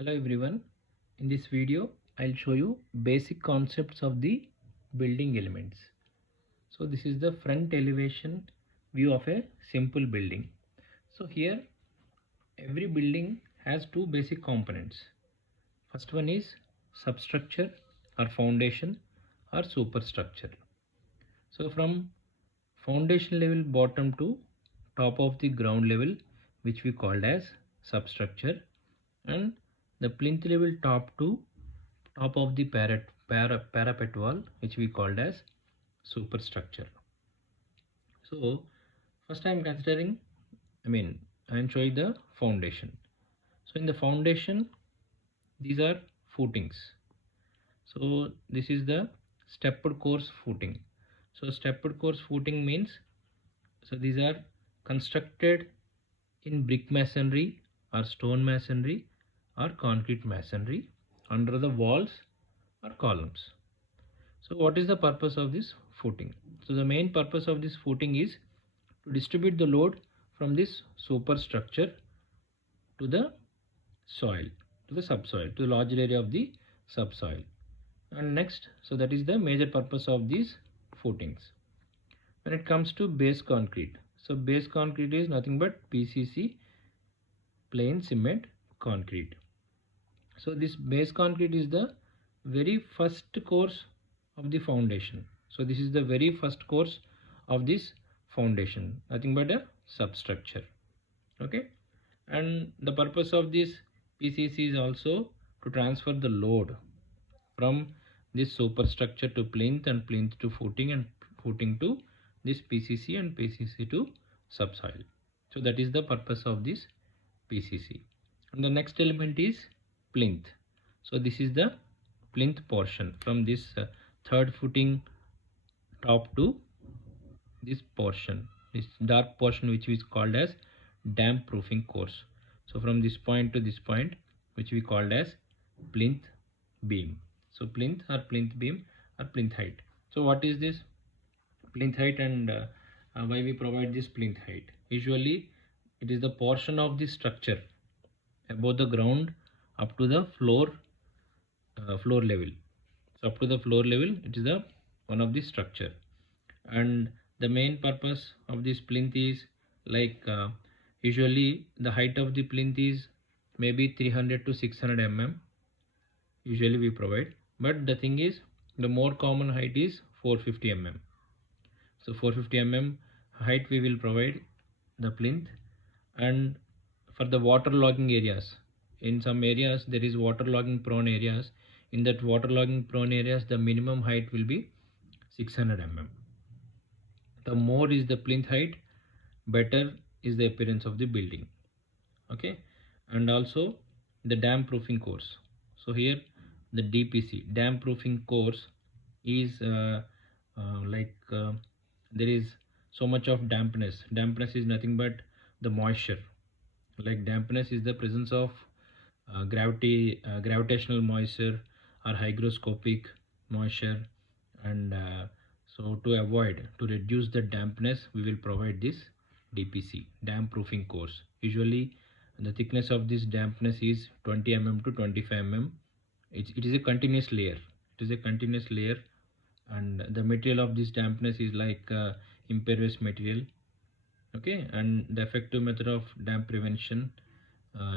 Hello everyone. In this video, I'll show you basic concepts of the building elements. So this is the front elevation view of a simple building. So here every building has two basic components. First one is substructure or foundation or superstructure. So from foundation level bottom to top of the ground level, which we called as substructure, and the plinth level top to top of the parapet wall, which we called as superstructure. So first I am showing the foundation. So in the foundation, these are footings. So this is the stepped course footing. So stepped course footing means, so these are constructed in brick masonry or stone masonry or concrete masonry under the walls or columns. So what is the purpose of this footing? So the main purpose of this footing is to distribute the load from this superstructure to the soil, to the subsoil, to the larger area of the subsoil. And next, so that is the major purpose of these footings. When it comes to base concrete, so base concrete is nothing but PCC, plain cement concrete. So this base concrete is the very first course of the foundation. So this is the very first course of this foundation, nothing but a substructure. Okay, and the purpose of this PCC is also to transfer the load from this superstructure to plinth, and plinth to footing, and footing to this PCC, and PCC to subsoil. So that is the purpose of this PCC. And the next element is plinth. So this is the plinth portion from this third footing top to this portion, this dark portion, which is called as damp proofing course. So from this point to this point, which we called as plinth beam. So plinth or plinth beam or plinth height. So what is this plinth height, and why we provide this plinth height? Usually it is the portion of the structure above the ground up to the floor level. So up to the floor level, it is the one of the structure. And the main purpose of this plinth is like usually the height of the plinth is maybe 300 to 600 mm usually we provide, but the thing is the more common height is 450 mm. So 450 mm height we will provide the plinth. And for the water logging areas, in some areas there is water logging prone areas. In that water logging prone areas, the minimum height will be 600 mm. The more is the plinth height, better is the appearance of the building. Okay, and also the damp proofing course. So here the DPC, damp proofing course, is there is so much of dampness. Dampness is nothing but the moisture. Like dampness is the presence of gravitational moisture or hygroscopic moisture. And so to reduce the dampness, we will provide this DPC, damp proofing course. Usually the thickness of this dampness is 20 mm to 25 mm. It is a continuous layer. It is a continuous layer, and the material of this dampness is like impervious material. Okay, and the effective method of damp prevention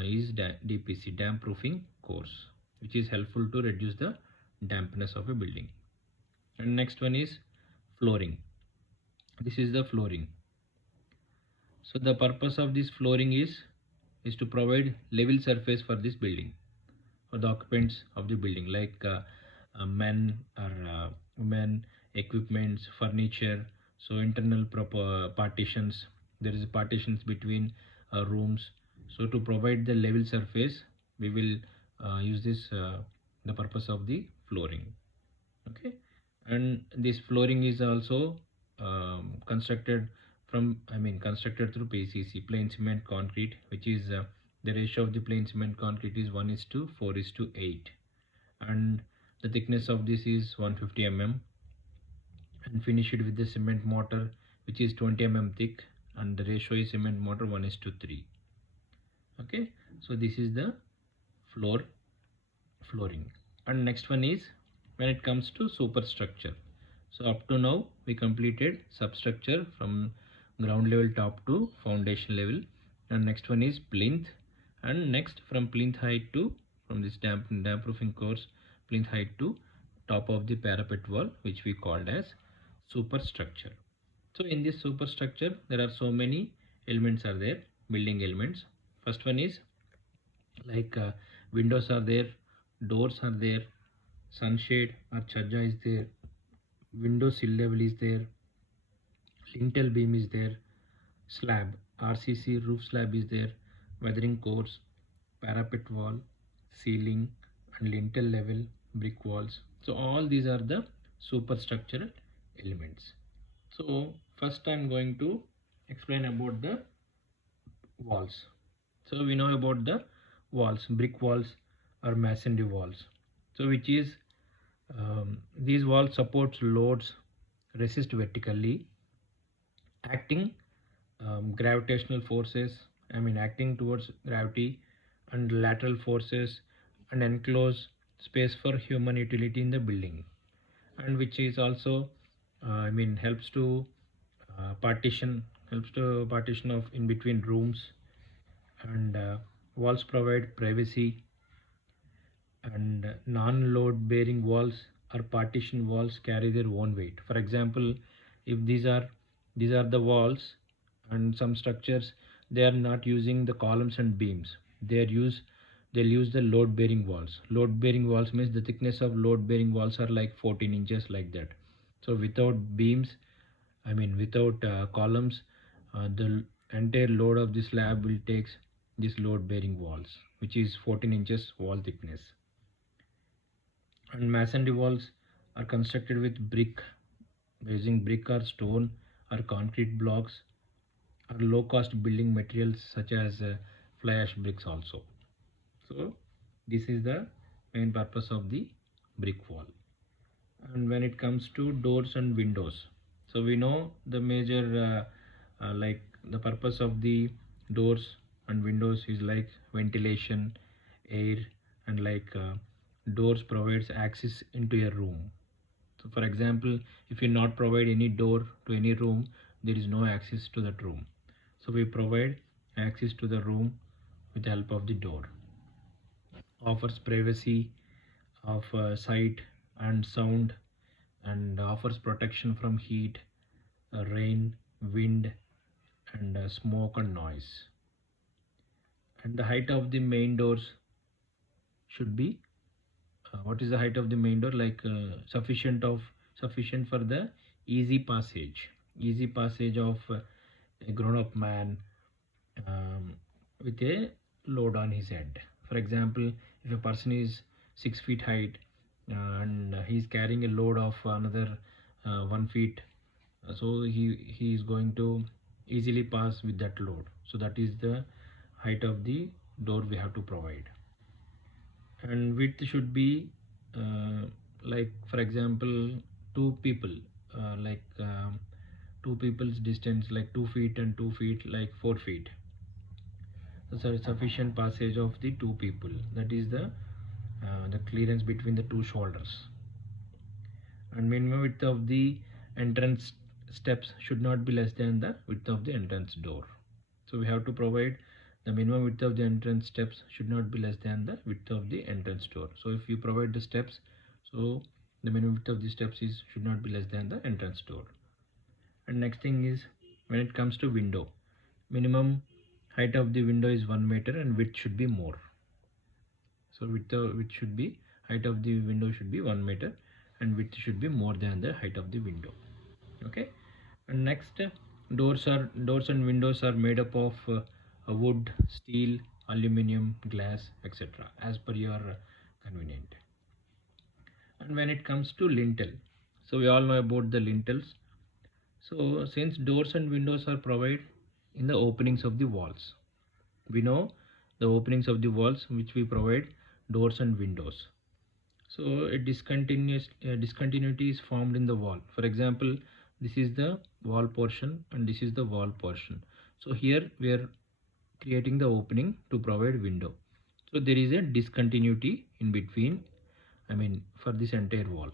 is DPC, damp proofing course, which is helpful to reduce the dampness of a building. And next one is flooring. This is the flooring. So the purpose of this flooring is to provide level surface for this building, for the occupants of the building, like men or women, equipments, furniture. So internal proper partitions, there is partitions between rooms. So to provide the level surface, we will use this the purpose of the flooring. Okay, and this flooring is also constructed through PCC, plain cement concrete, which is the ratio of the plain cement concrete is 1:4:8, and the thickness of this is 150 mm, and finish it with the cement mortar, which is 20 mm thick, and the ratio is cement mortar 1:3. Okay, so this is the flooring. And next one is when it comes to superstructure. So up to now we completed substructure from ground level top to foundation level, and next one is plinth, and next from plinth height to, from this damp proofing course, plinth height to top of the parapet wall, which we called as superstructure. So in this superstructure there are so many elements are there, building elements. First one is like windows are there, doors are there, sunshade or chajja is there, window sill level is there, lintel beam is there, slab RCC roof slab is there, weathering course, parapet wall, ceiling and lintel level, brick walls. So all these are the superstructural elements. So first I'm going to explain about the walls. So we know about the walls, brick walls or masonry walls. So which is these walls supports loads, resist vertically, acting gravitational forces, acting towards gravity and lateral forces, and enclose space for human utility in the building, and which is also helps to partition of in between rooms, and walls provide privacy, and non-load bearing walls or partition walls carry their own weight. For example, if these are the walls, and some structures they are not using the columns and beams, they'll use the load bearing walls. Load bearing walls means the thickness of load bearing walls are like 14 inches, like that. So without beams, without columns, the entire load of the slab will take this load bearing walls, which is 14 inches wall thickness. And masonry walls are constructed with brick, using brick or stone or concrete blocks, or low cost building materials such as fly ash bricks also. So this is the main purpose of the brick wall. And when it comes to doors and windows, so we know the major like the purpose of the doors and windows is like ventilation, air, and like doors provides access into a room. So for example, if you not provide any door to any room, there is no access to that room. So we provide access to the room with the help of the door. Offers privacy of sight and sound, and offers protection from heat, rain, wind, and smoke and noise. And the height of the main doors should be what is the height of the main door, like sufficient for the easy passage of a grown up man with a load on his head. For example, if a person is 6 feet height and he is carrying a load of another 1 feet, so he is going to easily pass with that load. So that is the height of the door we have to provide. And width should be like, for example, two people, two people's distance like 2 feet, and 2 feet like 4 feet. So sufficient passage of the two people, that is the clearance between the two shoulders. And minimum width of the entrance steps should not be less than the width of the entrance door. So we have to provide the minimum width of the entrance steps should not be less than the width of the entrance door. So if you provide the steps, so the minimum width of the steps should not be less than the entrance door. And next thing is when it comes to window, minimum height of the window is 1 meter and width should be more. So width should be, height of the window should be 1 meter and width should be more than the height of the window. Okay. And next, doors and windows are made up of wood, steel, aluminum, glass, etc. as per your convenient. And when it comes to lintel, so we all know about the lintels. So since doors and windows are provided in the openings of the walls, we know the openings of the walls which we provide doors and windows. So a discontinuity is formed in the wall. For example, this is the wall portion and this is the wall portion. So here we are creating the opening to provide window. So there is a discontinuity in between, I mean for this entire wall.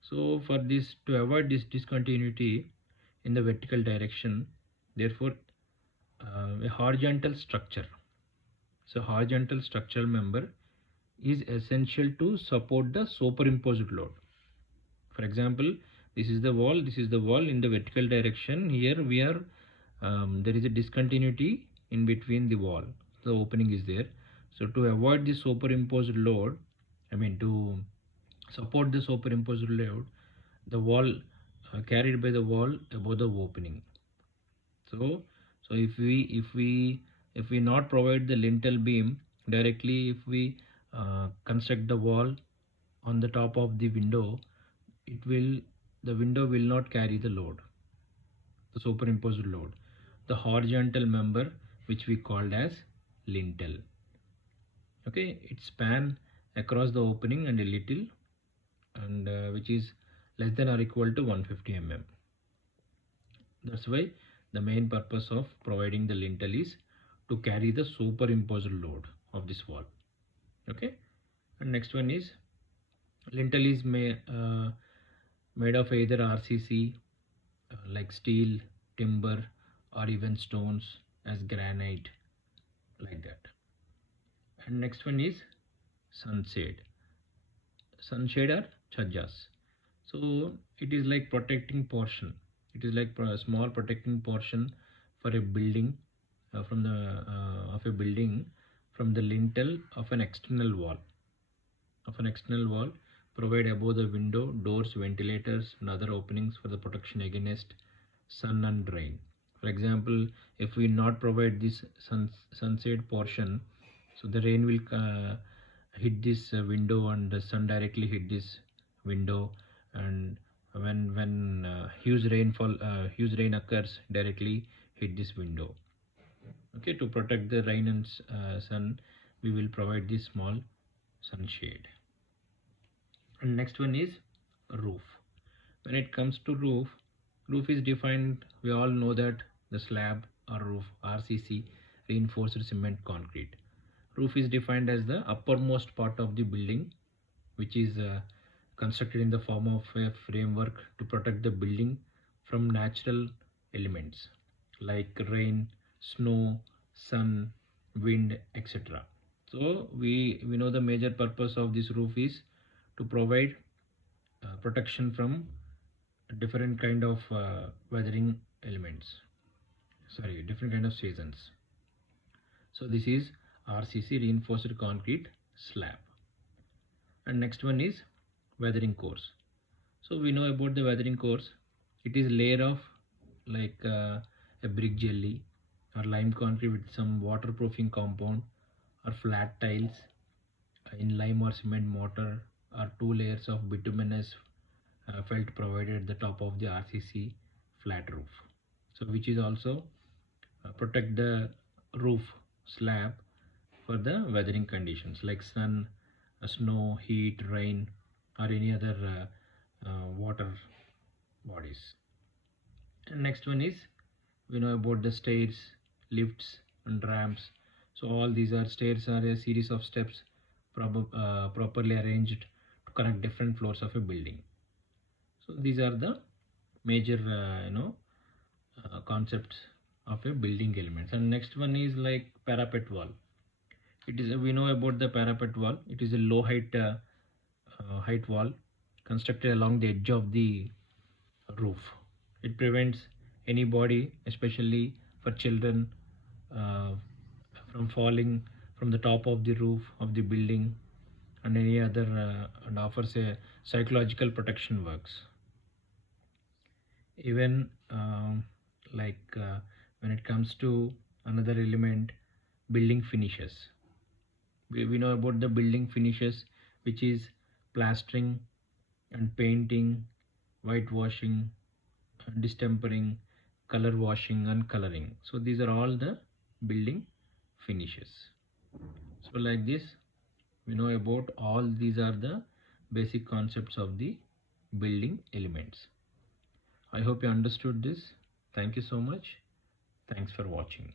So for this, to avoid this discontinuity in the vertical direction, therefore a horizontal structure, so horizontal structural member is essential to support the superimposed load. For example, this is the wall, this is the wall in the vertical direction. Here we are, there is a discontinuity in between the wall, the opening is there. So to avoid the superimposed load, I mean to support the superimposed load, the wall carried by the wall above the opening. So if we not provide the lintel beam directly, if we construct the wall on the top of the window, it will, the window will not carry the load, the superimposed load, the horizontal member which we called as lintel. Okay, it span across the opening and a little, and which is less than or equal to 150 mm. That's why the main purpose of providing the lintel is to carry the superimposed load of this wall. Okay, and next one is lintel is made of either RCC like steel, timber, or even stones as granite, like that. And next one is sunshade. Sunshade or chhajjas. So it is like protecting portion. It is like a small protecting portion for a building from the of a building from the lintel of an external wall. Provide above the window, doors, ventilators, and other openings for the protection against sun and rain. For example, if we not provide this sunshade portion, so the rain will hit this window and the sun directly hit this window, and when huge rain occurs, directly hit this window. Okay, to protect the rain and sun, we will provide this small sunshade. And next one is roof. When it comes to roof is defined, we all know that the slab or roof, RCC, reinforced cement concrete. Roof is defined as the uppermost part of the building, which is constructed in the form of a framework to protect the building from natural elements like rain, snow, sun, wind, etc. So we know the major purpose of this roof is to provide protection from different kind of weathering elements, sorry, different kind of seasons. So this is RCC, reinforced concrete slab. And next one is weathering course. So we know about the weathering course. It is layer of like a brick jelly or lime concrete with some waterproofing compound, or flat tiles in lime or cement mortar, or two layers of bituminous felt provided at the top of the RCC flat roof. So which is also protect the roof slab for the weathering conditions like sun, snow, heat, rain, or any other water bodies. And next one is, we know about the stairs, lifts, and ramps. So all these are stairs are a series of steps properly arranged to connect different floors of a building. So these are the major concepts of a building elements. And next one is like parapet wall. It is, we know about the parapet wall. It is a low height wall constructed along the edge of the roof. It prevents anybody, especially for children, uh, from falling from the top of the roof of the building, and any other and offers a psychological protection works. Even when it comes to another element, building finishes. We know about the building finishes, which is plastering and painting, whitewashing, distempering, color washing, and coloring. So these are all the building finishes. So like this, we know about all these are the basic concepts of the building elements. I hope you understood this. Thank you so much. Thanks for watching.